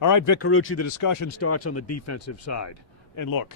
All right, Vic Carucci, the discussion starts on the defensive side. And look,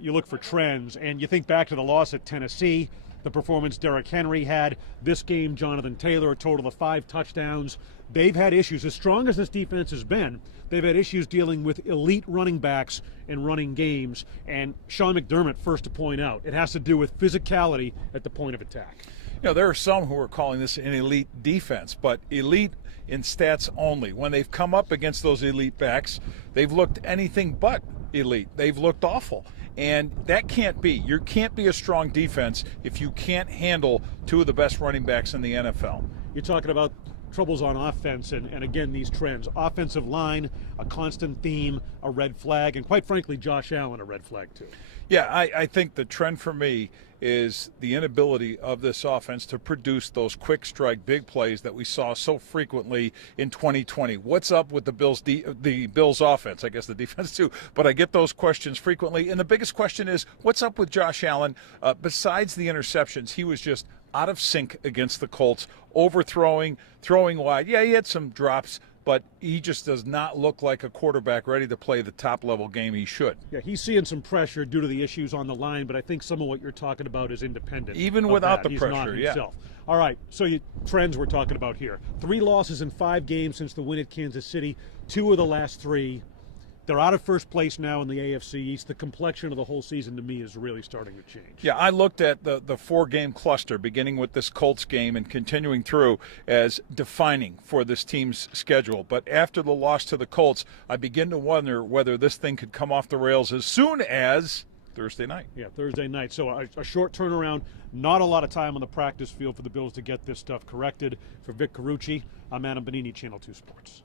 you look for trends, and you think back to the loss at Tennessee, the performance Derrick Henry had. This game, Jonathan Taylor, a total of 5 touchdowns. They've had issues. As strong as this defense has been, they've had issues dealing with elite running backs and running games. And Sean McDermott, first to point out, it has to do with physicality at the point of attack. You know, there are some who are calling this an elite defense, but elite in stats only. When they've come up against those elite backs, they've looked anything but elite. They've looked awful. And that can't be. You can't be a strong defense if you can't handle 2 of the best running backs in the NFL. You're talking about troubles on offense and again, these trends. Offensive line, a constant theme, a red flag, and quite frankly, Josh Allen, a red flag too. Yeah, I think the trend for me is the inability of this offense to produce those quick strike big plays that we saw so frequently in 2020. What's up with the Bills offense? I guess the defense too, but I get those questions frequently. And the biggest question is, what's up with Josh Allen? Besides the interceptions, he was just out of sync against the Colts, overthrowing, throwing wide. Yeah, he had some drops, but he just does not look like a quarterback ready to play the top-level game he should. Yeah, he's seeing some pressure due to the issues on the line, but I think some of what you're talking about is independent. Even without the he's pressure, not yeah. himself. All right, so trends we're talking about here. 3 losses in 5 games since the win at Kansas City, 2 of the last 3. They're out of first place now in the AFC East. The complexion of the whole season, to me, is really starting to change. Yeah, I looked at the 4-game cluster, beginning with this Colts game and continuing through, as defining for this team's schedule. But after the loss to the Colts, I begin to wonder whether this thing could come off the rails as soon as Thursday night. Yeah, Thursday night. So a short turnaround, not a lot of time on the practice field for the Bills to get this stuff corrected. For Vic Carucci, I'm Adam Bonini, Channel 2 Sports.